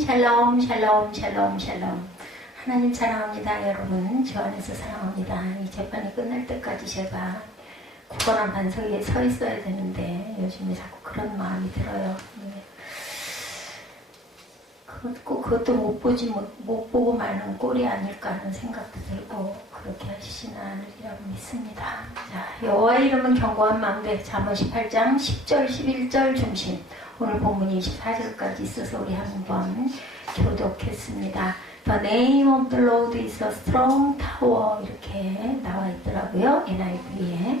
샬롬 샬롬 샬롬 샬롬 샬롬. 하나님 사랑합니다. 여러분 주 안에서 사랑합니다. 이 재판이 끝날 때까지 제가 굳건한 반석 위에 서 있어야 되는데 요즘에 자꾸 그런 마음이 들어요. 그것도 못 보고 마는 꼴이 아닐까 하는 생각도 들고 그렇게 하시지는 않으리라고 믿습니다. 자, 여호와의 이름은 견고한 망대. 잠언 18장 10절 11절 중심. 오늘 본문이 24절까지 있어서 우리 한번 교독했습니다. The name of the Lord is a strong tower 이렇게 나와 있더라고요. NIV에.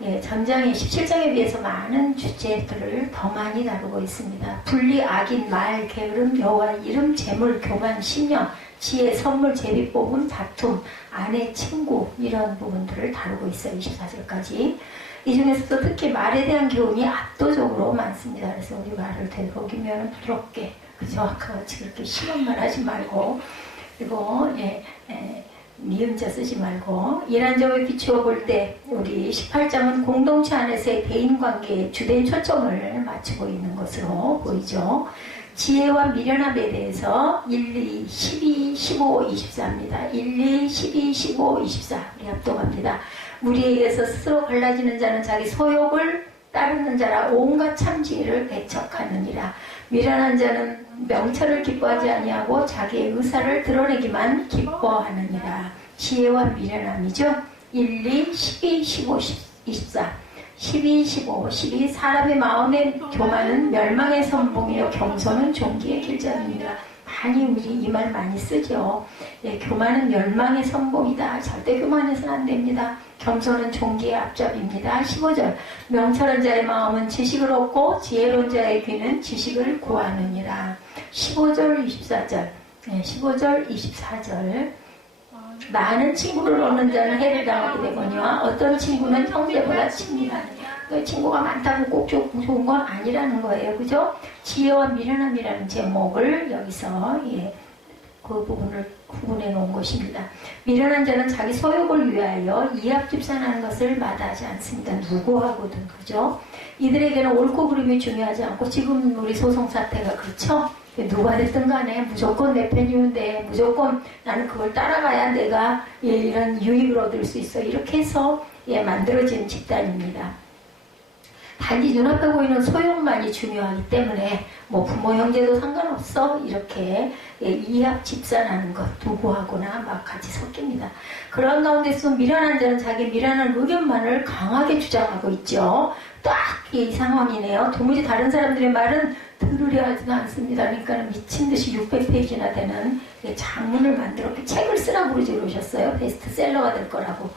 예, 전장의 17장에 비해서 많은 주제들을 더 많이 다루고 있습니다. 분리, 악인, 말, 게으름, 여호와 이름, 재물, 교만, 신념, 지혜, 선물, 제비 뽑음, 다툼, 아내, 친구 이런 부분들을 다루고 있어요. 24절까지. 이 중에서도 특히 말에 대한 교훈이 압도적으로 많습니다. 그래서 우리 말을 되도록이면 부드럽게 그저 아까 같이 그렇게 심한 말 하지 말고 그리고 니은자 쓰지 말고 이런 점을 비추어 볼 때 우리 18장은 공동체 안에서의 대인관계에 주된 초점을 맞추고 있는 것으로 보이죠. 지혜와 미련함에 대해서 1, 2, 12, 15, 24입니다. 1, 2, 12, 15, 24 우리 합독합니다. 무리에 의해서 스스로 갈라지는 자는 자기 소욕을 따르는 자라 온갖 참지혜를 배척하느니라. 미련한 자는 명철을 기뻐하지 아니하고 자기의 의사를 드러내기만 기뻐하느니라. 지혜와 미련함이죠. 1, 2, 12, 15, 24 12, 15, 12 사람의 마음의 교만은 멸망의 선봉이요 겸손은 존귀의 길잡이니라. 많이 우리 이 말 많이 쓰죠. 예, 교만은 멸망의 선봉이다. 절대 교만해서는 안 됩니다. 겸손은 존귀의 앞잡이입니다. 15절 명철한 자의 마음은 지식을 얻고 지혜로운 자의 귀는 지식을 구하느니라. 15절 24절 15절 24절 많은 친구를 얻는 자는 해를 당하게 되거니와 어떤 친구는 형제보다 친밀하느냐. 친구가 많다고 꼭 좋은 건 아니라는 거예요. 그죠? 지혜와 미련함이라는 제목을 여기서 그 부분을 구분해 놓은 것입니다. 미련한 자는 자기 소욕을 위하여 이합집산하는 것을 마다하지 않습니다. 누구하고든 그죠? 이들에게는 옳고 그름이 중요하지 않고 지금 우리 소송 사태가 그렇죠? 누가 됐든 간에 무조건 내 편이운데 무조건 나는 그걸 따라가야 내가 이런 유익을 얻을 수 있어. 이렇게 해서 만들어진 집단입니다. 단지 눈앞에 보이는 소욕만이 중요하기 때문에 뭐 부모 형제도 상관없어 이렇게 이합 집산하는 것 누구하고나 막 같이 섞입니다. 그런 가운데서 미련한 자는 자기 미련한 의견만을 강하게 주장하고 있죠. 딱 이 상황이네요. 도무지 다른 사람들의 말은 들으려 하지도 않습니다. 그러니까 미친듯이 600페이지나 되는 장문을 만들어 책을 쓰라고 그러셨어요. 베스트셀러가 될 거라고.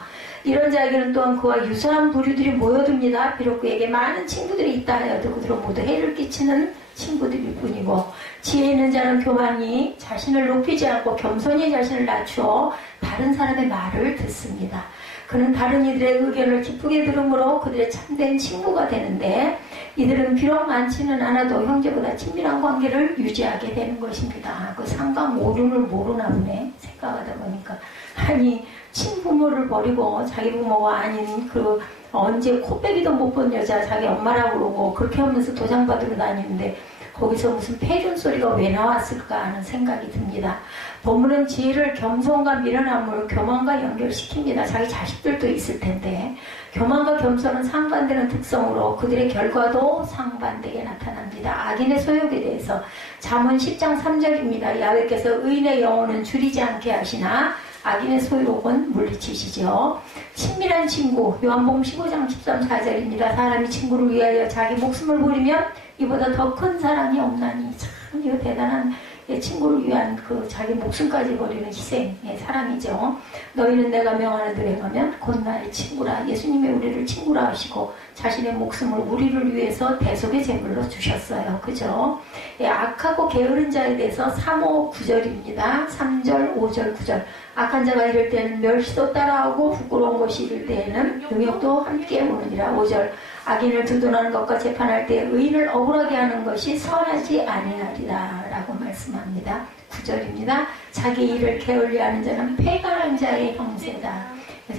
이런 자에게는 또한 그와 유사한 부류들이 모여듭니다. 비록 그에게 많은 친구들이 있다 하여도 그들은 모두 해를 끼치는 친구들일 뿐이고 지혜 있는 자는 교만이 자신을 높이지 않고 겸손히 자신을 낮추어 다른 사람의 말을 듣습니다. 그는 다른 이들의 의견을 기쁘게 들으므로 그들의 참된 친구가 되는데 이들은 비록 많지는 않아도 형제보다 친밀한 관계를 유지하게 되는 것입니다. 그 상관 모륜을 모르나 보네. 생각하다 보니까. 아니 친부모를 버리고 자기 부모가 아닌 그 언제 코빼기도 못 본 여자 자기 엄마라고 그러고 그렇게 하면서 도장 받으러 다니는데 거기서 무슨 패준 소리가 왜 나왔을까 하는 생각이 듭니다. 본문은 지혜를 겸손과 미련함을 교만과 연결시킵니다. 자기 자식들도 있을 텐데 교만과 겸손은 상반되는 특성으로 그들의 결과도 상반되게 나타납니다. 악인의 소욕에 대해서 잠언 10장 3절입니다. 야훼께서 의인의 영혼은 줄이지 않게 하시나 악인의 소욕은 물리치시죠. 친밀한 친구 요한복음 15장 13, 14절입니다. 사람이 친구를 위하여 자기 목숨을 버리면 이보다 더 큰 사랑이 없나니. 참 이거 대단한 친구를 위한 그 자기 목숨까지 버리는 희생 사랑이죠. 너희는 내가 명하는 대로 행하면 곧 나의 친구라. 예수님이 우리를 친구라 하시고 자신의 목숨을 우리를 위해서 대속의 제물로 주셨어요. 그죠? 악하고 게으른 자에 대해서 3호 9절입니다. 3절 5절 9절 악한 자가 이럴 때는 멸시도 따라오고 부끄러운 것이 이럴 때에는 능욕도 함께 오느니라. 5절 악인을 두둔하는 것과 재판할 때 의인을 억울하게 하는 것이 선하지 아니하리라 라고 말씀합니다. 9절입니다. 자기 일을 게을리하는 자는 패간한 자의 형세다.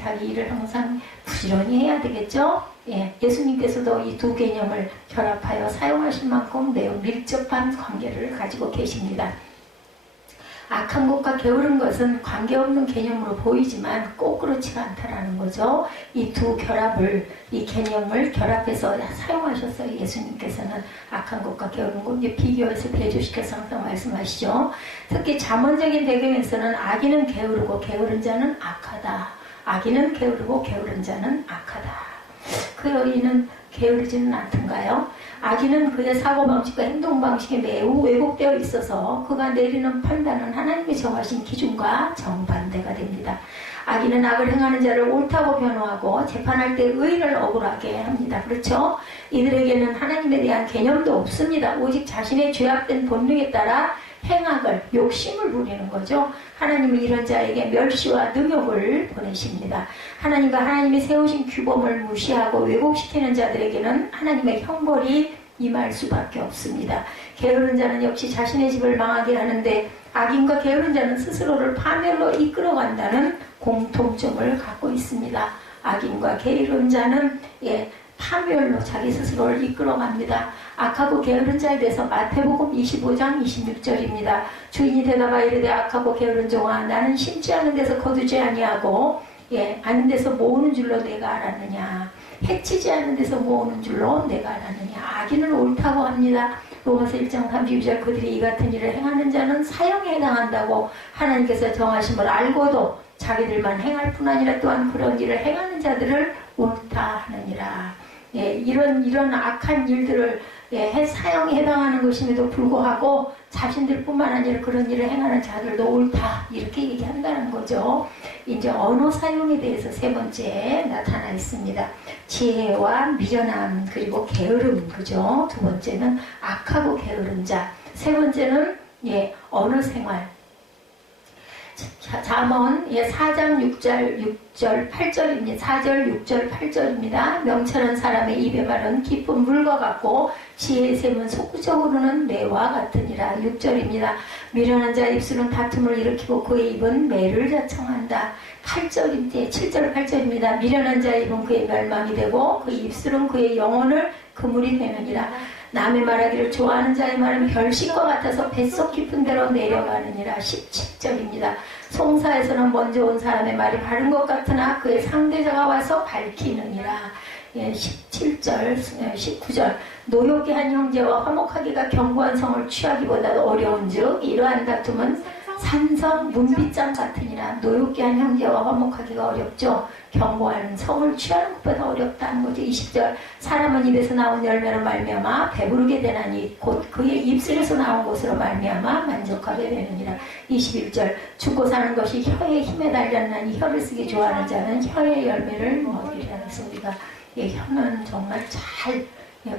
자기 일을 항상 부지런히 해야 되겠죠. 예수님께서도 이 두 개념을 결합하여 사용하실 만큼 매우 밀접한 관계를 가지고 계십니다. 악한 것과 게으른 것은 관계없는 개념으로 보이지만 꼭 그렇지가 않다라는 거죠. 이 두 결합을, 이 개념을 결합해서 사용하셨어요. 예수님께서는 악한 것과 게으른 것, 이제 비교해서 배조시켜서 항상 말씀하시죠. 특히 잠언적인 배경에서는 악인은 게으르고 게으른 자는 악하다. 악인은 게으르고 게으른 자는 악하다. 그 여인은 게으르지는 않던가요? 악인은 그의 사고방식과 행동방식이 매우 왜곡되어 있어서 그가 내리는 판단은 하나님이 정하신 기준과 정반대가 됩니다. 악인은 악을 행하는 자를 옳다고 변호하고 재판할 때 의인을 억울하게 합니다. 그렇죠? 이들에게는 하나님에 대한 개념도 없습니다. 오직 자신의 죄악된 본능에 따라 행악을, 욕심을 부리는 거죠. 하나님은 이런 자에게 멸시와 능욕을 보내십니다. 하나님과 하나님이 세우신 규범을 무시하고 왜곡시키는 자들에게는 하나님의 형벌이 임할 수밖에 없습니다. 게으른 자는 역시 자신의 집을 망하게 하는데 악인과 게으른 자는 스스로를 파멸로 이끌어간다는 공통점을 갖고 있습니다. 악인과 게으른 자는 파멸로 자기 스스로를 이끌어갑니다. 악하고 게으른 자에 대해서 마태복음 25장 26절입니다. 주인이 대답하여 이르되 악하고 게으른 종아 나는 심지 않은 데서 거두지 아니하고 아는 데서 모으는 줄로 내가 알았느냐. 해치지 않은 데서 모으는 줄로 내가 알았느냐. 악인은 옳다고 합니다. 로마서 1장 32절 그들이 이 같은 일을 행하는 자는 사형에 해당한다고 하나님께서 정하심을 알고도 자기들만 행할 뿐 아니라 또한 그런 일을 행하는 자들을 옳다 하느니라. 이런 악한 일들을 사형에 해당하는 것임에도 불구하고 자신들뿐만 아니라 그런 일을 행하는 자들도 옳다 이렇게 얘기한다는 거죠. 이제 언어 사용에 대해서 세 번째 나타나 있습니다. 지혜와 미련함 그리고 게으름 그죠? 두 번째는 악하고 게으른 자. 세 번째는 언어 생활. 잠언 4장 6절 8절입니다. 4절 6절 8절입니다. 명철한 사람의 입의 말은 깊은 물과 같고 지혜의 샘은 속구적으로는 매와 같으니라. 6절입니다. 미련한 자의 입술은 다툼을 일으키고 그의 입은 매를 자청한다. 8절인데 7절 8절입니다. 미련한 자의 입은 그의 멸망이 되고 그의 입술은 그의 영혼을 그물이 되느니라. 남의 말하기를 좋아하는 자의 말은 별식과 같아서 뱃속 깊은 데로 내려가느니라. 17절입니다. 송사에서는 먼저 온 사람의 말이 바른 것 같으나 그의 상대자가 와서 밝히느니라. 17절, 19절. 노엽게 한 형제와 화목하기가 견고한 성을 취하기보다도 어려운즉 이러한 다툼은 산성 문빗장 같으니라. 노엽게 한 형제와 화목하기가 어렵죠. 견고한 성을 취하는 것보다 어렵다는 거죠. 20절. 사람은 입에서 나온 열매로 말미암아 배부르게 되나니 곧 그의 입술에서 나온 것으로 말미암아 만족하게 되느니라. 21절. 죽고 사는 것이 혀의 힘에 달렸나니 혀를 쓰기 좋아하는 자는 혀의 열매를 먹으리라. 그래서 우리가 혀는 정말 잘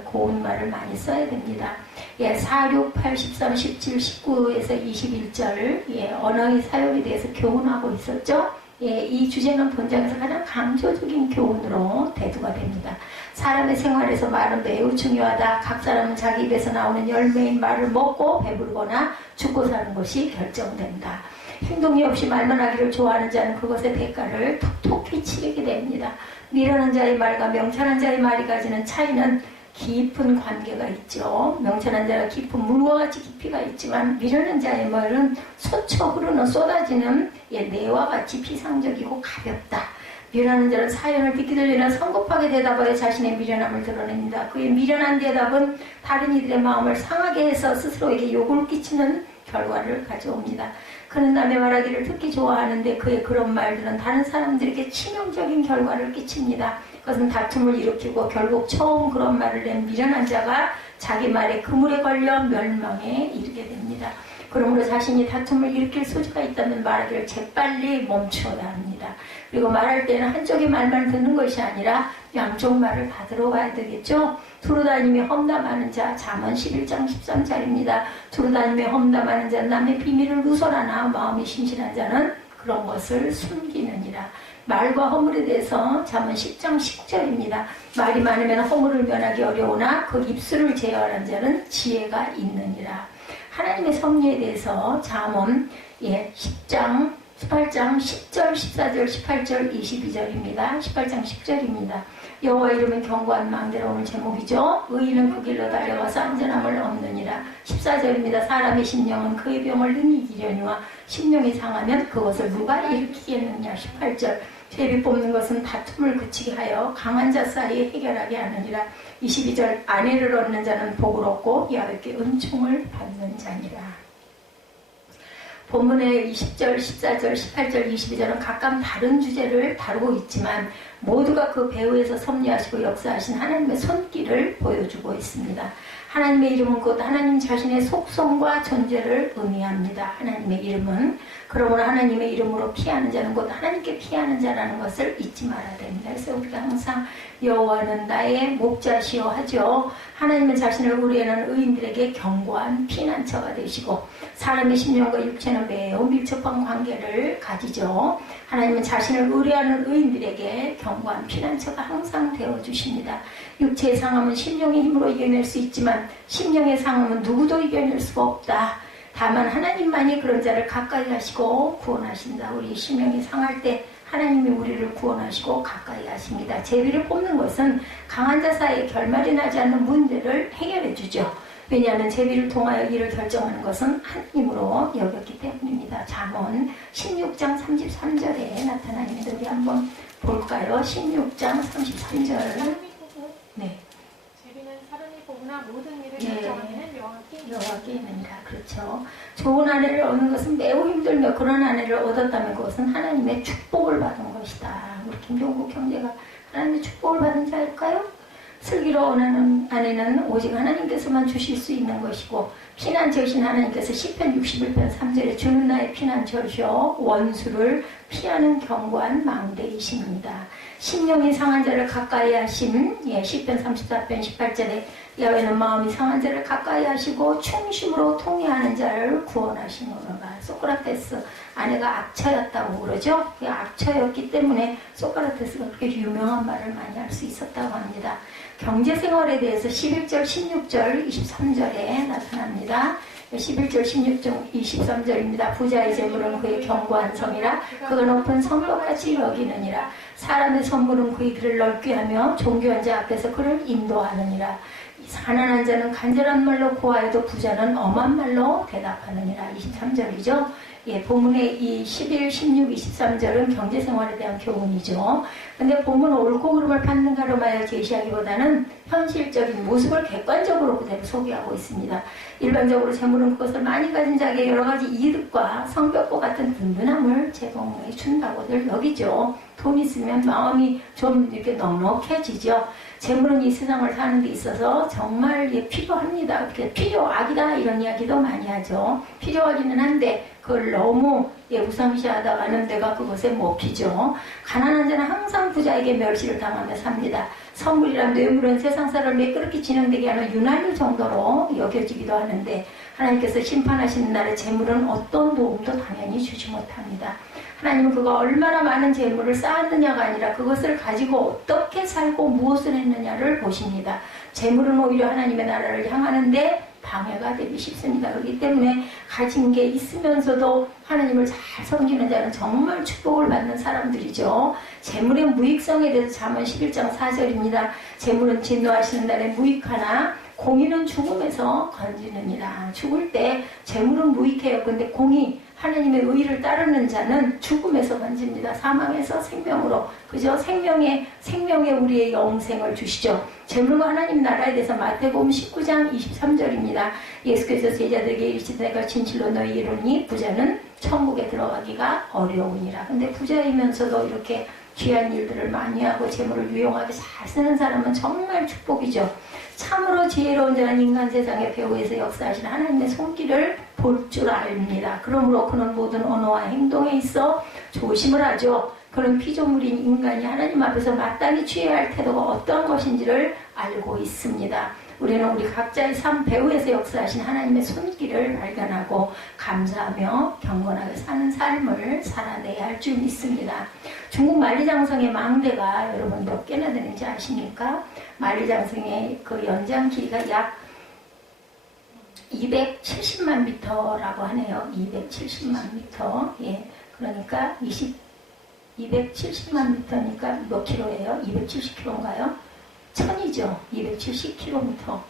고운 말을 많이 써야 됩니다. 4, 6, 8, 13, 17, 19에서 21절 언어의 사용에 대해서 교훈하고 있었죠. 이 주제는 본장에서 가장 강조적인 교훈으로 대두가 됩니다. 사람의 생활에서 말은 매우 중요하다. 각 사람은 자기 입에서 나오는 열매인 말을 먹고 배부르거나 죽고 사는 것이 결정된다. 행동이 없이 말만 하기를 좋아하는 자는 그것의 대가를 톡톡히 치르게 됩니다. 미련한 자의 말과 명철한 자의 말이 가지는 차이는 깊은 관계가 있죠. 명철한 자가 깊은 물과 같이 깊이가 있지만 미련한 자의 말은 솟쳐 흐르는 쏟아지는 내와 같이 피상적이고 가볍다. 미련한 자는 사연을 듣기 전에 성급하게 대답하여 자신의 미련함을 드러냅니다. 그의 미련한 대답은 다른 이들의 마음을 상하게 해서 스스로에게 욕을 끼치는 결과를 가져옵니다. 그는 남의 말하기를 듣기 좋아하는데 그의 그런 말들은 다른 사람들에게 치명적인 결과를 끼칩니다. 그것은 다툼을 일으키고 결국 처음 그런 말을 낸 미련한 자가 자기 말에 그물에 걸려 멸망에 이르게 됩니다. 그러므로 자신이 다툼을 일으킬 소지가 있다면 말하기를 재빨리 멈추어야 합니다. 그리고 말할 때는 한쪽의 말만 듣는 것이 아니라 양쪽 말을 다 들어봐야 되겠죠. 두루다니며 험담하는 자, 잠언 11장 13절입니다. 두루다니며 험담하는 자 남의 비밀을 누설하나 마음이 심실한 자는 그런 것을 숨기느니라. 말과 허물에 대해서 잠언 10장 10절입니다. 말이 많으면 허물을 면하기 어려우나 그 입술을 제어하는 자는 지혜가 있느니라. 하나님의 섭리에 대해서 잠언 10장 18장 10절, 14절, 18절, 22절입니다. 18장 10절입니다. 여호와 이름은 견고한 망대라. 오늘 제목이죠. 의인은 그 길로 달려가서 안전함을 얻느니라. 14절입니다. 사람의 심령은 그의 병을 능히 이기려니와 심령이 상하면 그것을 누가 일으키겠느냐. 18절 제비 뽑는 것은 다툼을 그치게 하여 강한 자 사이에 해결하게 하느니라. 22절 아내를 얻는 자는 복을 얻고 야훼께 은총을 받는 자니라. 본문의 20절, 14절, 18절, 22절은 각각 다른 주제를 다루고 있지만 모두가 그 배후에서 섭리하시고 역사하신 하나님의 손길을 보여주고 있습니다. 하나님의 이름은 곧 하나님 자신의 속성과 존재를 의미합니다. 하나님의 이름은 그러므로 하나님의 이름으로 피하는 자는 곧 하나님께 피하는 자라는 것을 잊지 말아야 됩니다. 그래서 우리가 항상 여호와는 나의 목자시오 하죠. 하나님은 자신을 의뢰하는 의인들에게 견고한 피난처가 되시고 사람의 심령과 육체는 매우 밀접한 관계를 가지죠. 하나님은 자신을 의뢰하는 의인들에게 견고한 피난처가 항상 되어주십니다. 육체의 상함은 심령의 힘으로 이겨낼 수 있지만 심령의 상함은 누구도 이겨낼 수가 없다. 다만 하나님만이 그런 자를 가까이 하시고 구원하신다. 우리 심령이 상할 때 하나님이 우리를 구원하시고 가까이 하십니다. 제비를 뽑는 것은 강한 자 사이에 결말이 나지 않는 문제를 해결해 주죠. 왜냐하면 제비를 통하여 이를 결정하는 것은 하나님으로 여겼기 때문입니다. 잠언 16장 33절에 나타납니다. 우리 한번 볼까요? 16장 33절. 네. 제비는 사람이 보거나 모든 일을 결정하는 여호와께 있느니라. 그렇죠. 좋은 아내를 얻는 것은 매우 힘들며 그런 아내를 얻었다면 그것은 하나님의 축복을 받은 것이다. 우리 김종국 형제가 하나님의 축복을 받은 자일까요? 슬기로 원하는 아내는 오직 하나님께서만 주실 수 있는 것이고 피난처이신 하나님께서 시편 61편 3절에 주는 나의 피난처시오 원수를 피하는 견고한 망대이십니다. 심령이 상한 자를 가까이 하심. 시편 34편 18절에 야훼는 마음이 상한 자를 가까이 하시고 충심으로 통회하는 자를 구원하시노라. 소크라테스 아내가 악처였다고 그러죠. 그 악처였기 때문에 소크라테스가 그렇게 유명한 말을 많이 할 수 있었다고 합니다. 경제생활에 대해서 11절, 16절, 23절에 나타납니다. 11절, 16절, 23절입니다. 부자의 재물은 그의 견고한 성이라 그가 높은 성벽같이 여기느니라. 사람의 선물은 그의 길을 넓게 하며 존귀한 자 앞에서 그를 인도하느니라. 가난한 자는 간절한 말로 고하여도 부자는 엄한 말로 대답하느니라. 23절이죠. 본문의 이 11, 16, 23절은 경제생활에 대한 교훈이죠. 근데 본문은 옳고 그름을 판단하러 말여 제시하기보다는 현실적인 모습을 객관적으로 그대로 소개하고 있습니다. 일반적으로 재물은 그것을 많이 가진 자에게 여러 가지 이득과 성벽과 같은 든든함을 제공해 준다고들 여기죠. 돈 있으면 마음이 좀 이렇게 넉넉해지죠. 재물은 이 세상을 사는 데 있어서 정말 필요합니다. 필요악이다 이런 이야기도 많이 하죠. 필요하기는 한데 그걸 너무 우상시하다가는 내가 그것에 먹히죠. 가난한 자는 항상 부자에게 멸시를 당하며 삽니다. 선물이란 뇌물은 세상 사람을 매끄럽게 진행되게 하는 유난히 정도로 여겨지기도 하는데 하나님께서 심판하시는 날에 재물은 어떤 도움도 당연히 주지 못합니다. 하나님은 그가 얼마나 많은 재물을 쌓았느냐가 아니라 그것을 가지고 어떻게 살고 무엇을 했느냐를 보십니다. 재물은 오히려 하나님의 나라를 향하는데 방해가 되기 쉽습니다. 그렇기 때문에 가진 게 있으면서도 하나님을 잘 섬기는 자는 정말 축복을 받는 사람들이죠. 재물의 무익성에 대해서 잠언 11장 4절입니다. 재물은 진노하시는 날에 무익하나 공의는 죽음에서 건지느니라. 죽을 때 재물은 무익해요. 근데 공의 하나님의 의를 따르는 자는 죽음에서 건집니다. 사망에서 생명으로. 그죠? 생명에 우리의 영생을 주시죠. 재물과 하나님 나라에 대해서 마태복음 19장 23절입니다. 예수께서 제자들에게 이르시되 내가 진실로 너희 이르노니 부자는 천국에 들어가기가 어려우니라. 근데 부자이면서도 이렇게 귀한 일들을 많이 하고 재물을 유용하게 잘 쓰는 사람은 정말 축복이죠. 참으로 지혜로운 자는 인간 세상의 배후에서 역사하신 하나님의 손길을 볼 줄 압니다. 그러므로 그는 모든 언어와 행동에 있어 조심을 하죠. 그는 피조물인 인간이 하나님 앞에서 마땅히 취해야 할 태도가 어떤 것인지를 알고 있습니다. 우리는 우리 각자의 삶 배후에서 역사하신 하나님의 손길을 발견하고 감사하며 경건하게 사는 삶을 살아내야 할 줄 믿습니다. 중국 만리장성의 망대가 여러분 몇 개나 되는지 아십니까? 만리장성의 그 연장 길이가 약 270만 미터라고 하네요. 270만 미터. 그러니까 270만 미터니까 몇 킬로예요? 270킬로인가요? 1000이죠. 270km.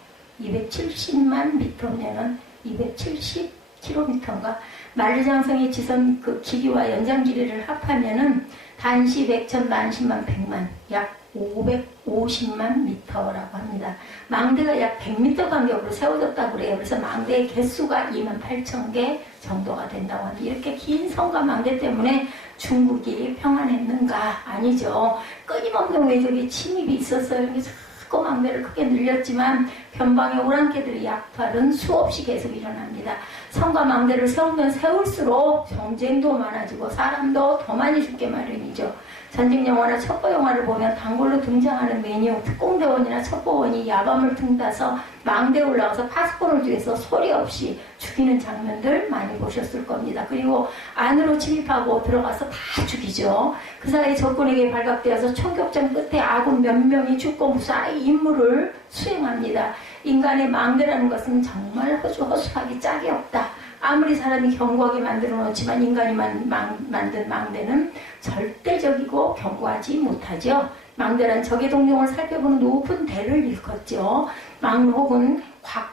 270만 미터면은 270km인가? 만리장성의 지선 그 길이와 연장 길이를 합하면은 단시 100천 만십만 100만 약 550만 미터라고 합니다. 망대가 약 100m 간격으로 세워졌다고 그래요. 그래서 망대의 개수가 2만 8천 개 정도가 된다고 합니다. 이렇게 긴 성과 망대 때문에 중국이 평안했는가? 아니죠. 끊임없는 외적의 침입이 있었어요. 자꾸 망대를 크게 늘렸지만 변방의 오랑캐들의 약탈은 수없이 계속 일어납니다. 성과 망대를 세우면 세울수록 전쟁도 많아지고 사람도 더 많이 죽게 마련이죠. 전쟁 영화나 첩보 영화를 보면 단골로 등장하는 메뉴 특공대원이나 첩보원이 야밤을 틈타서 망대에 올라가서 파스포를 뒤에서 소리 없이 죽이는 장면들 많이 보셨을 겁니다. 그리고 안으로 침입하고 들어가서 다 죽이죠. 그 사이에 적군에게 발각되어서 총격전 끝에 아군 몇 명이 죽고 무사히 임무를 수행합니다. 인간의 망대라는 것은 정말 허술하기 짝이 없다. 아무리 사람이 견고하게 만들어 놓지만 인간이 만든 망대는 절대적이고 견고하지 못하죠. 망대란 적의 동력을 살펴보는 높은 대를 일컫죠. 망 혹은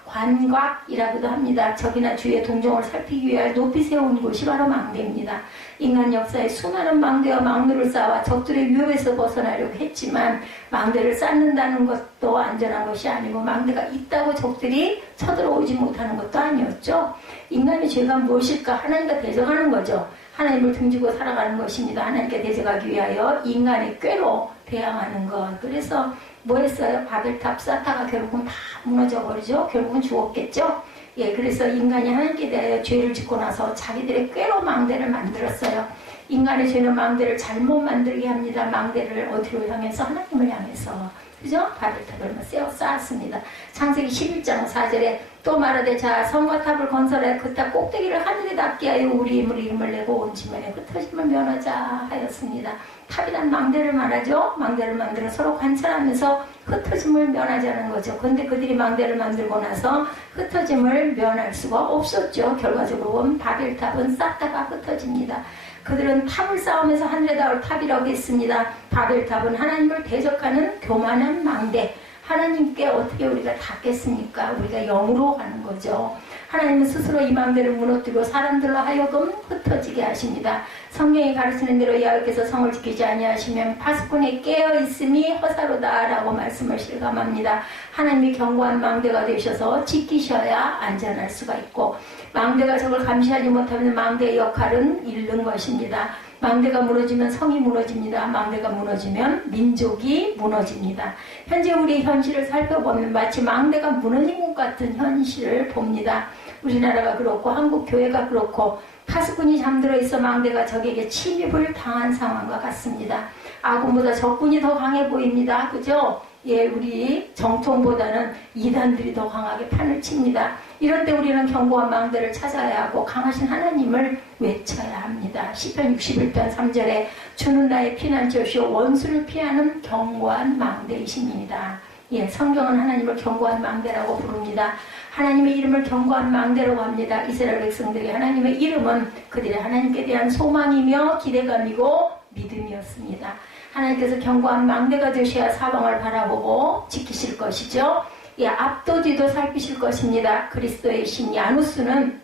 관곽이라고도 합니다. 적이나 주위의 동정을 살피기 위해 높이 세운 곳이 바로 망대입니다. 인간 역사에 수많은 망대와 망루를 쌓아 적들의 위협에서 벗어나려고 했지만 망대를 쌓는다는 것도 안전한 것이 아니고 망대가 있다고 적들이 쳐들어오지 못하는 것도 아니었죠. 인간의 죄가 무엇일까? 하나님과 대적하는 거죠. 하나님을 등지고 살아가는 것입니다. 하나님께 대적하기 위하여 인간의 꾀로 대항하는 것. 그래서 뭐 했어요? 바벨탑 쌓다가 결국은 다 무너져 버리죠. 결국은 죽었겠죠. 예, 그래서 인간이 하나님께 대하여 죄를 짓고 나서 자기들의 꾀로 망대를 만들었어요. 인간의 죄는 망대를 잘못 만들게 합니다. 망대를 어디로 향해서? 하나님을 향해서. 그죠? 바벨탑을 쌓았습니다. 창세기 11장 4절에 또 말하되 자 성과 탑을 건설해 그 탑 꼭대기를 하늘에 닿게 하여 우리 이름을 내고 온 지면에 흩어짐을 면하자 하였습니다. 탑이란 망대를 말하죠. 망대를 만들어 서로 관찰하면서 흩어짐을 면하자는 거죠. 그런데 그들이 망대를 만들고 나서 흩어짐을 면할 수가 없었죠. 결과적으로 보면 바벨탑은 쌓다가 흩어집니다. 그들은 탑을 쌓으면서 하늘에 닿을 탑이라고 했습니다. 바벨탑은 하나님을 대적하는 교만한 망대. 하나님께 어떻게 우리가 닿겠습니까? 우리가 영으로 가는 거죠. 하나님은 스스로 이 망대를 무너뜨리고 사람들로 하여금 흩어지게 하십니다. 성경이 가르치는 대로 여호와께서 성을 지키지 아니하시면 파수꾼에 깨어 있음이 허사로다라고 말씀을 실감합니다. 하나님이 견고한 망대가 되셔서 지키셔야 안전할 수가 있고 망대가 적을 감시하지 못하면 망대의 역할은 잃는 것입니다. 망대가 무너지면 성이 무너집니다. 망대가 무너지면 민족이 무너집니다. 현재 우리의 현실을 살펴보면 마치 망대가 무너진 것 같은 현실을 봅니다. 우리나라가 그렇고 한국 교회가 그렇고 파수꾼이 잠들어 있어 망대가 적에게 침입을 당한 상황과 같습니다. 아군보다 적군이 더 강해 보입니다. 그죠? 예, 우리 정통보다는 이단들이 더 강하게 판을 칩니다. 이럴 때 우리는 견고한 망대를 찾아야 하고 강하신 하나님을 외쳐야 합니다. 시편 61편 3절에 주는 나의 피난처시오 원수를 피하는 견고한 망대이십니다. 예, 성경은 하나님을 견고한 망대라고 부릅니다. 하나님의 이름을 견고한 망대라고 합니다. 이스라엘 백성들의 하나님의 이름은 그들의 하나님께 대한 소망이며 기대감이고 믿음이었습니다. 하나님께서 견고한 망대가 되셔야 사방을 바라보고 지키실 것이죠. 예, 앞도 뒤도 살피실 것입니다. 그리스의 신 야누스는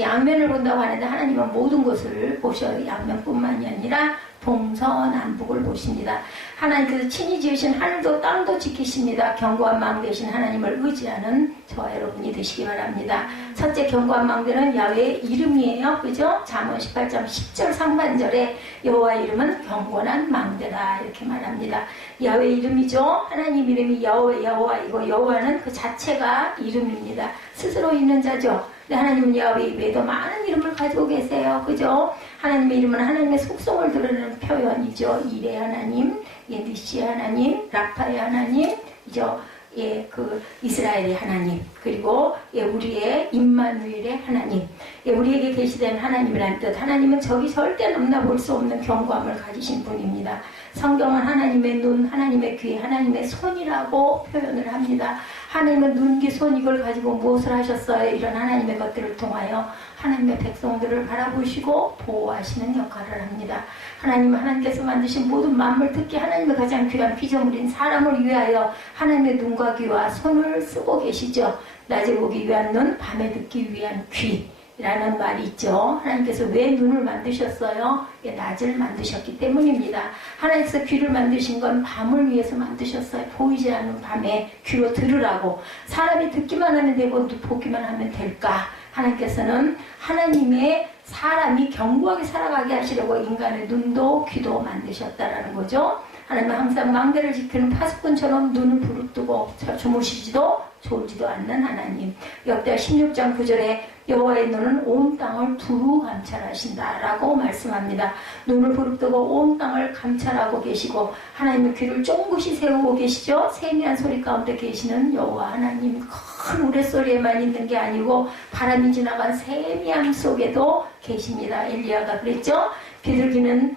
양면을 본다고 하는데 하나님은 모든 것을 보셔요. 양면뿐만이 아니라 동서남북을 보십니다. 하나님께서 친히 지으신 하늘도 땅도 지키십니다. 견고한 망대이신 하나님을 의지하는 저와 여러분이 되시기 바랍니다. 첫째 견고한 망대는 야훼의 이름이에요. 그죠? 잠언 18장 10절 상반절에 여호와의 이름은 견고한 망대다 이렇게 말합니다. 야훼의 이름이죠. 하나님 이름이 여호와이고 여호와는 그 자체가 이름입니다. 스스로 있는 자죠. 근데 하나님은 야훼 외에도 많은 이름을 가지고 계세요. 그죠? 하나님의 이름은 하나님의 속성을 드러내는 표현이죠. 이레 하나님, 니시 하나님, 라파의 하나님, 예, 그 이스라엘의 하나님, 그리고 예, 우리의 임마누엘의 하나님, 예, 우리에게 계시된 하나님이라는 뜻. 하나님은 적이 절대 넘나볼 수 없는 견고함을 가지신 분입니다. 성경은 하나님의 눈, 하나님의 귀, 하나님의 손이라고 표현을 합니다. 하나님은 눈기 손 이걸 가지고 무엇을 하셨어요? 이런 하나님의 것들을 통하여 하나님의 백성들을 바라보시고 보호하시는 역할을 합니다. 하나님께서 만드신 모든 만물, 특히 하나님의 가장 귀한 피조물인 사람을 위하여 하나님의 눈과 귀와 손을 쓰고 계시죠. 낮에 보기 위한 눈, 밤에 듣기 위한 귀라는 말이 있죠. 하나님께서 왜 눈을 만드셨어요? 낮을 만드셨기 때문입니다. 하나님께서 귀를 만드신 건 밤을 위해서 만드셨어요. 보이지 않는 밤에 귀로 들으라고. 사람이 듣기만 하면 되고 보기만 하면 될까? 하나님께서는 하나님의 사람이 견고하게 살아가게 하시려고 인간의 눈도 귀도 만드셨다라는 거죠. 하나님은 항상 망대를 지키는 파수꾼처럼 눈을 부릅뜨고 주무시지도 졸지도 않는 하나님. 역대하 16장 9절에 여호와의 눈은 온 땅을 두루 감찰하신다라고 말씀합니다. 눈을 부릅뜨고 온 땅을 감찰하고 계시고 하나님의 귀를 쫑긋이 세우고 계시죠. 세미한 소리 가운데 계시는 여호와 하나님. 큰 우레소리에만 있는 게 아니고 바람이 지나간 세미함 속에도 계십니다. 엘리야가 그랬죠. 비둘기는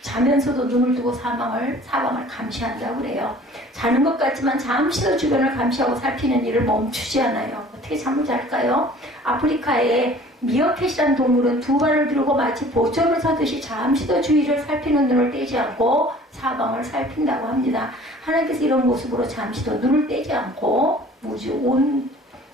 자면서도 눈을 뜨고 사방을 감시한다고 그래요. 자는 것 같지만 잠시도 주변을 감시하고 살피는 일을 멈추지 않아요. 어떻게 잠을 잘까요? 아프리카에 미어캣이라는 동물은 두 발을 들고 마치 보초를 서듯이 잠시도 주위를 살피는 눈을 떼지 않고 사방을 살핀다고 합니다. 하나님께서 이런 모습으로 잠시도 눈을 떼지 않고 우주 온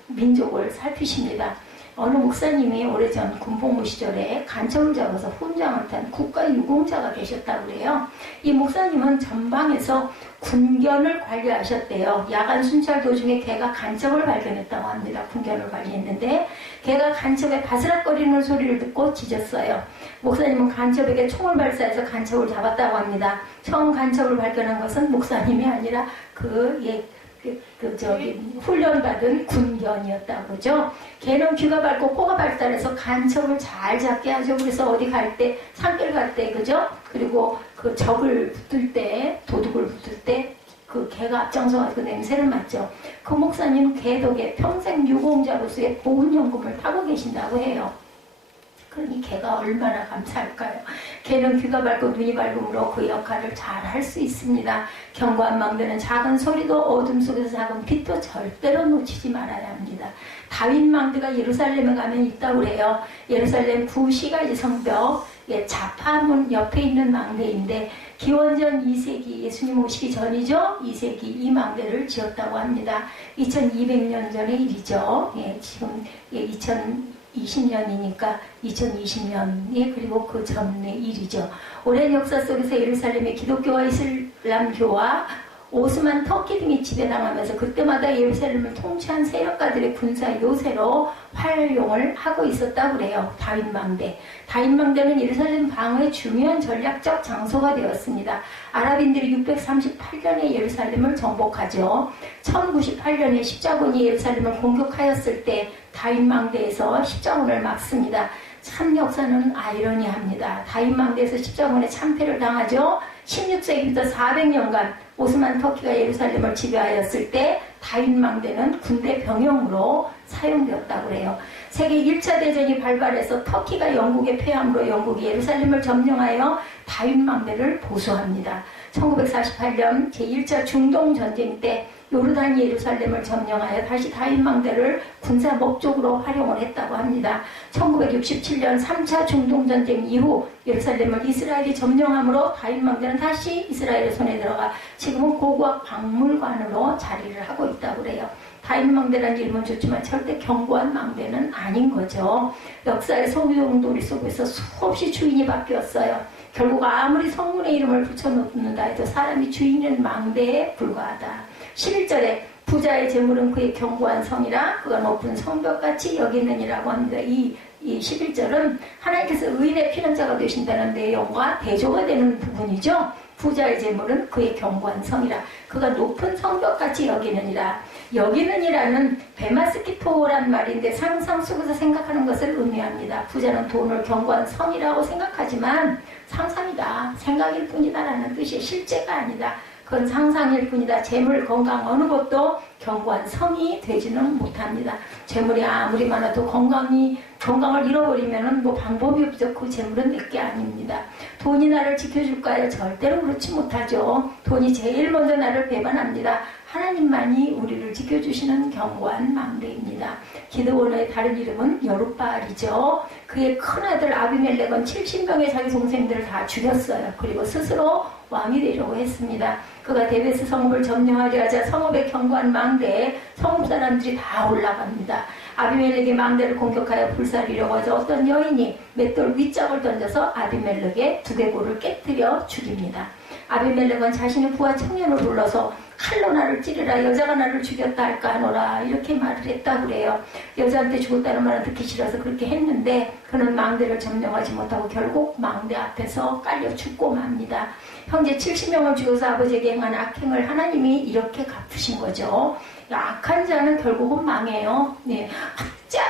민족을 살피십니다. 어느 목사님이 오래전 군복무 시절에 간첩을 잡아서 훈장을 탄 국가유공자가 계셨다고 그래요. 이 목사님은 전방에서 군견을 관리하셨대요. 야간 순찰 도중에 개가 간첩을 발견했다고 합니다. 군견을 관리했는데 개가 간첩의 바스락거리는 소리를 듣고 짖었어요. 목사님은 간첩에게 총을 발사해서 간첩을 잡았다고 합니다. 처음 간첩을 발견한 것은 목사님이 아니라 훈련받은 군견이었다고 그러죠. 개는 귀가 밝고 코가 발달해서 간첩을 잘 잡게 하죠. 그래서 어디 갈 때, 산길 갈 때, 그죠? 그리고 그 적을 붙을 때, 도둑을 붙을 때, 그 개가 앞장서가지고 냄새를 맡죠. 그 목사님 개 덕에 평생 유공자로서의 보훈연금을 타고 계신다고 해요. 그러니 개가 얼마나 감사할까요? 개는 귀가 밝고 눈이 밝음으로 그 역할을 잘 할 수 있습니다. 견고한 망대는 작은 소리도 어둠 속에서 작은 빛도 절대로 놓치지 말아야 합니다. 다윗 망대가 예루살렘에 가면 있다고 해요. 예루살렘 구시가지 성벽 자파문 옆에 있는 망대인데 기원전 2세기 예수님 오시기 전이죠. 2세기 이 망대를 지었다고 합니다. 2200년 전의 일이죠. 지금 2020년이니까 2020년이 그리고 그 전의 일이죠. 오랜 역사 속에서 예루살렘의 기독교와 이슬람교와 오스만 터키 등이 지배당하면서 그때마다 예루살렘을 통치한 세력가들의 군사 요새로 활용을 하고 있었다고 그래요. 다윗망대. 다윗망대는 예루살렘 방어의 중요한 전략적 장소가 되었습니다. 아랍인들이 638년에 예루살렘을 정복하죠. 1098년에 십자군이 예루살렘을 공격하였을 때 다윗망대에서 십자군을 막습니다. 참 역사는 아이러니합니다. 다윗망대에서 십자군의 참패를 당하죠. 16세기부터 400년간 오스만 터키가 예루살렘을 지배하였을 때 다윗망대는 군대 병영으로 사용되었다고 해요. 세계 1차 대전이 발발해서 터키가 영국에 패함으로 영국이 예루살렘을 점령하여 다윗망대를 보수합니다. 1948년 제1차 중동전쟁 때 요르단이 예루살렘을 점령하여 다시 다윗망대를 군사 목적으로 활용을 했다고 합니다. 1967년 3차 중동전쟁 이후 예루살렘을 이스라엘이 점령함으로 다윗망대는 다시 이스라엘의 손에 들어가 지금은 고고학 박물관으로 자리를 하고 있다고 그래요. 다윗망대라는 이름은 좋지만 절대 견고한 망대는 아닌 거죠. 역사의 소용돌이 속에서 수없이 주인이 바뀌었어요. 결국 아무리 성문의 이름을 붙여놓는다 해도 사람이 주인은 망대에 불과하다. 11절에 부자의 재물은 그의 견고한 성이라 그가 높은 성벽같이 여기느니라고 합니다. 이 11절은 하나님께서 의인의 피난자가 되신다는 내용과 대조가 되는 부분이죠. 부자의 재물은 그의 견고한 성이라 그가 높은 성벽같이 여기느니라. 여기느니라는 베마스키토란 말인데 상상 속에서 생각하는 것을 의미합니다. 부자는 돈을 견고한 성이라고 생각하지만 상상이다, 생각일 뿐이다 라는 뜻이 실제가 아니다. 그건 상상일 뿐이다. 재물, 건강 어느 것도 견고한 성이 되지는 못합니다. 재물이 아무리 많아도 건강을 잃어버리면은 뭐 방법이 없죠. 그 재물은 내게 아닙니다. 돈이 나를 지켜줄까요? 절대로 그렇지 못하죠. 돈이 제일 먼저 나를 배반합니다. 하나님만이 우리를 지켜주시는 견고한 망대입니다. 기드온의 다른 이름은 여룻바알이죠. 그의 큰아들 아비멜렉은 70명의 자기 동생들을 다 죽였어요. 그리고 스스로 왕이 되려고 했습니다. 그가 데베스 성읍을 점령하려 하자 성읍의 견고한 망대에 성읍 사람들이 다 올라갑니다. 아비멜렉의 망대를 공격하여 불사르려고 하자 어떤 여인이 맷돌 윗짝을 던져서 아비멜렉의 두개골을 깨뜨려 죽입니다. 아비멜렉은 자신의 부하 청년을 불러서 칼로 나를 찌르라, 여자가 나를 죽였다 할까 하노라, 이렇게 말을 했다고 그래요. 여자한테 죽었다는 말은 듣기 싫어서 그렇게 했는데 그는 망대를 점령하지 못하고 결국 망대 앞에서 깔려 죽고 맙니다. 형제 70명을 죽여서 아버지에게 행한 악행을 하나님이 이렇게 갚으신 거죠. 악한 자는 결국은 망해요. 네,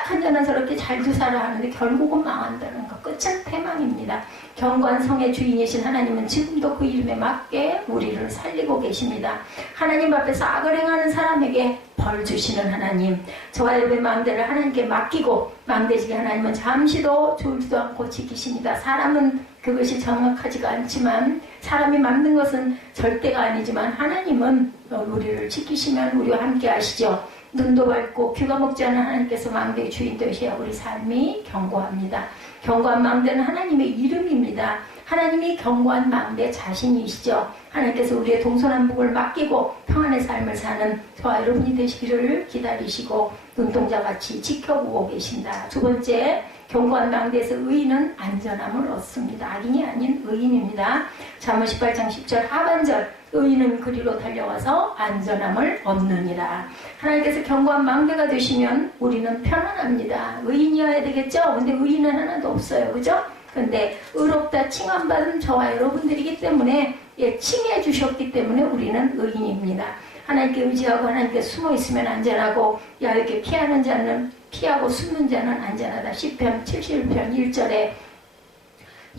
악한 자는 저렇게 잘도 살아 하는데 결국은 망한다는 거. 끝은 패망입니다. 견고한 성의 주인이신 하나님은 지금도 그 이름에 맞게 우리를 살리고 계십니다. 하나님 앞에서 악을 행하는 사람에게 벌 주시는 하나님, 저와 여러분의 망대를 하나님께 맡기고 망대지기 하나님은 잠시도 졸지도 않고 지키십니다. 사람은 그것이 정확하지가 않지만, 사람이 만든 것은 절대가 아니지만 하나님은 우리를 지키시면 우리와 함께 하시죠. 눈도 밝고 귀가 먹지 않은 하나님께서 망대의 주인 되셔야 우리 삶이 견고합니다. 견고한 망대는 하나님의 이름입니다. 하나님이 견고한 망대 자신이시죠. 하나님께서 우리의 동서남북을 맡기고 평안의 삶을 사는 저와 여러분이 되시기를 기다리시고 눈동자같이 지켜보고 계신다. 두 번째, 견고한 망대에서 의인은 안전함을 얻습니다. 악인이 아닌 의인입니다. 잠언 18장 10절 하반절, 의인은 그리로 달려가서 안전함을 얻느니라. 하나님께서 견고한 망대가 되시면 우리는 편안합니다. 의인이어야 되겠죠? 근데 의인은 하나도 없어요. 그죠? 근데 의롭다 칭함받은 저와 여러분들이기 때문에, 칭해 주셨기 때문에 우리는 의인입니다. 하나님께 의지하고 하나님께 숨어 있으면 안전하고, 이렇게 피하는 자는 피하고 숨는 자는 안전하다. 시편 71편 1절에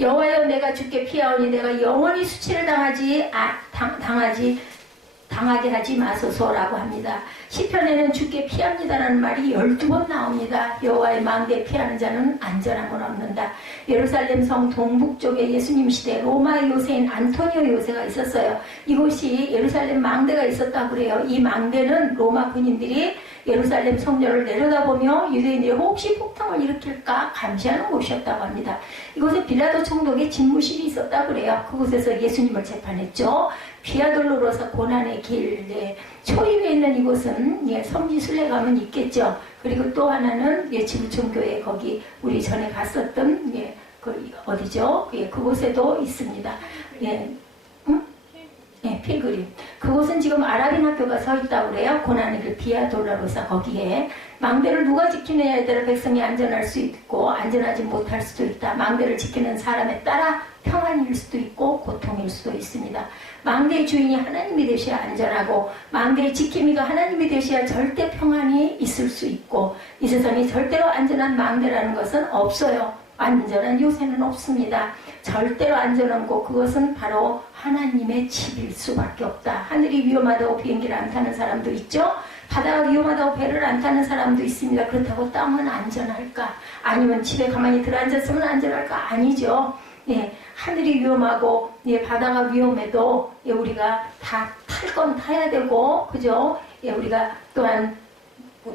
여호와여, 내가 주께 피하오니 내가 영원히 수치를 당하게 하지 마소서라고 합니다. 시편에는 주께 피합니다라는 말이 12번 나옵니다. 여호와의 망대에 피하는 자는 안전함을 얻는다. 예루살렘 성 동북쪽에 예수님 시대 로마의 요새인 안토니오 요새가 있었어요. 이곳이 예루살렘 망대가 있었다고 그래요. 이 망대는 로마 군인들이 예루살렘 성전을 내려다보며 유대인들이 혹시 폭탄을 일으킬까 감시하는 곳이었다고 합니다. 이곳에 빌라도 총독의 집무실이 있었다고 그래요. 그곳에서 예수님을 재판했죠. 비아 돌로로사 고난의 길, 초입에 있는 이곳은 성지 순례가면 있겠죠. 그리고 또 하나는 지부총교회, 거기 우리 전에 갔었던 어디죠? 그곳에도 있습니다. 필그림. 그곳은 지금 아랍인 학교가 서 있다고 그래요. 고난의 길 비아 돌로로사, 거기에 망대를 누가 지키느냐에 따라 백성이 안전할 수 있고 안전하지 못할 수도 있다. 망대를 지키는 사람에 따라 평안일 수도 있고 고통일 수도 있습니다. 망대의 주인이 하나님이 되셔야 안전하고, 망대의 지킴이가 하나님이 되셔야 절대 평안이 있을 수 있고, 이 세상에 절대로 안전한 망대라는 것은 없어요. 안전한 요새는 없습니다. 절대로 안전한 곳, 그것은 바로 하나님의 집일 수밖에 없다. 하늘이 위험하다고 비행기를 안 타는 사람도 있죠. 바다가 위험하다고 배를 안 타는 사람도 있습니다. 그렇다고 땅은 안전할까? 아니면 집에 가만히 들어앉았으면 안전할까? 아니죠. 하늘이 위험하고 바다가 위험해도 우리가 다 탈 건 타야 되고, 그죠? 우리가 또한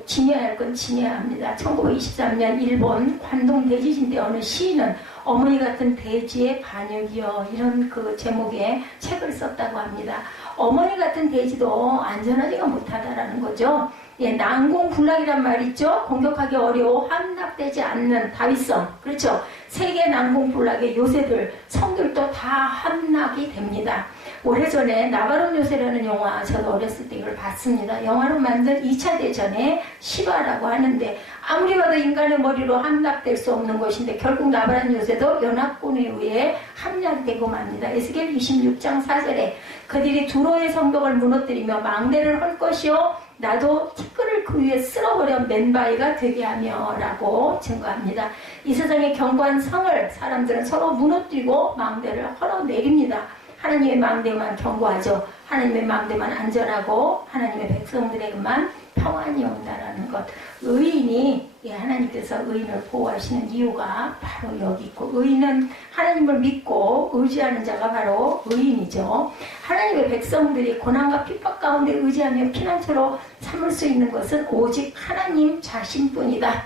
지녀야 할 건 지녀야 합니다. 1923년 일본 관동 대지진 때 어느 시인은 어머니 같은 대지의 반역이여, 이런 그 제목의 책을 썼다고 합니다. 어머니 같은 대지도 안전하지가 못하다라는 거죠. 난공불락이란 말 있죠. 공격하기 어려워 함락되지 않는 다윗성, 그렇죠. 세계 난공불락의 요새들, 성들도 다 함락이 됩니다. 오래전에 나바론 요새라는 영화, 저도 어렸을 때 이걸 봤습니다. 영화로 만든 2차 대전의 실화라고 하는데, 아무리 봐도 인간의 머리로 함락될 수 없는 것인데 결국 나바론 요새도 연합군에 의해 함락되고 맙니다. 에스겔 26장 4절에 그들이 두로의 성벽을 무너뜨리며 망대를 헐 것이요 나도 티끌을 그 위에 쓸어버려 맨바위가 되게 하며 라고 증거합니다. 이 세상의 견고한 성을 사람들은 서로 무너뜨리고 망대를 헐어내립니다. 하나님의 망대만 견고하죠. 하나님의 망대만 안전하고 하나님의 백성들에게만 평안이 온다라는 것. 의인이 하나님께서 의인을 보호하시는 이유가 바로 여기 있고, 의인은 하나님을 믿고 의지하는 자가 바로 의인이죠. 하나님의 백성들이 고난과 핍박 가운데 의지하며 피난처로 삼을 수 있는 것은 오직 하나님 자신뿐이다.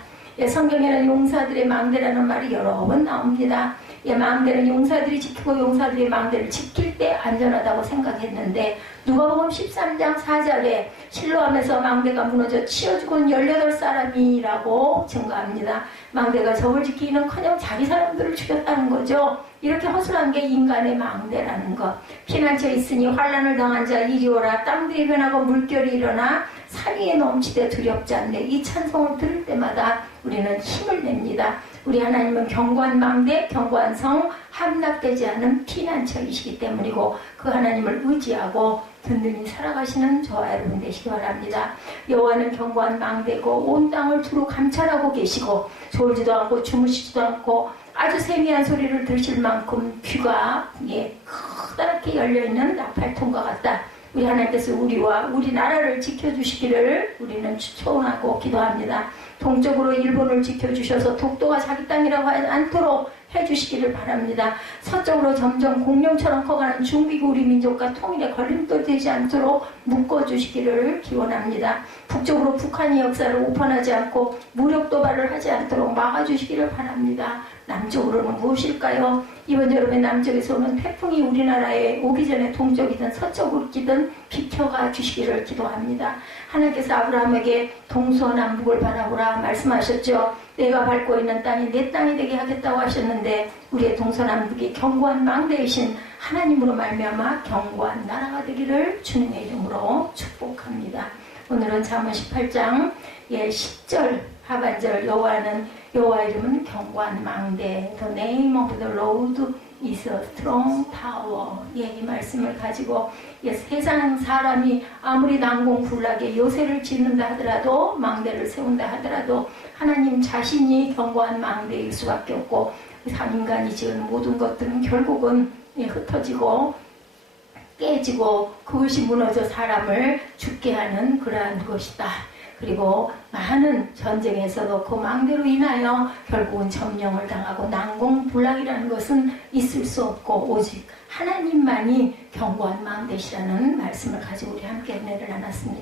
성경에는 용사들의 망대라는 말이 여러 번 나옵니다. 망대는 용사들이 지키고 용사들이 망대를 지킬 때 안전하다고 생각했는데, 누가복음 13장 4절에 실로암에서 망대가 무너져 치어 죽은 18사람이라고 증가합니다. 망대가 적을 지키기는커녕 자기 사람들을 죽였다는 거죠. 이렇게 허술한 게 인간의 망대라는 것. 피난처에 있으니 환난을 당한 자 이리 오라. 땅들이 변하고 물결이 일어나 산 위에 넘치되 두렵지 않네. 이 찬송을 들을 때마다 우리는 힘을 냅니다. 우리 하나님은 견고한 망대, 견고한 성, 함락되지 않은 피난처이시기 때문이고, 그 하나님을 의지하고 든든히 살아가시는 저와 여러분 되시기 바랍니다. 여호와는 견고한 망대고 온 땅을 두루 감찰하고 계시고, 졸지도 않고 주무시지도 않고 아주 세미한 소리를 들으실 만큼 귀가 커다랗게 열려있는 나팔통과 같다. 우리 하나님께서 우리와 우리 나라를 지켜주시기를 우리는 초원하고 기도합니다. 동쪽으로 일본을 지켜주셔서 독도가 자기 땅이라고 하지 않도록 해주시기를 바랍니다. 서쪽으로 점점 공룡처럼 커가는 중국 우리 민족과 통일에 걸림돌 되지 않도록 묶어주시기를 기원합니다. 북쪽으로 북한이 역사를 오판하지 않고 무력 도발을 하지 않도록 막아주시기를 바랍니다. 남쪽으로는 무엇일까요? 이번 여름에 남쪽에서 오는 태풍이 우리나라에 오기 전에 동쪽이든 서쪽으로 끼든 비켜가 주시기를 기도합니다. 하나님께서 아브라함에게 동서남북을 바라보라 말씀하셨죠. 내가 밟고 있는 땅이 내 땅이 되게 하겠다고 하셨는데, 우리의 동서남북이 견고한 망대이신 하나님으로 말미암아 견고한 나라가 되기를 주님의 이름으로 축복합니다. 오늘은 잠언 18장 10절 하반절, 여호와 이름은 견고한 망대, The name of the Lord is a strong tower. 이 말씀을 가지고 세상 사람이 아무리 난공불락에 요새를 짓는다 하더라도, 망대를 세운다 하더라도 하나님 자신이 견고한 망대일 수밖에 없고, 인간이 지은 모든 것들은 결국은 흩어지고 깨지고 그것이 무너져 사람을 죽게 하는 그러한 것이다. 그리고 많은 전쟁에서도 그 망대로 인하여 결국은 점령을 당하고 난공불락이라는 것은 있을 수 없고, 오직 하나님만이 견고한 망대시라는 말씀을 가지고 우리 함께 은혜를 나눴습니다.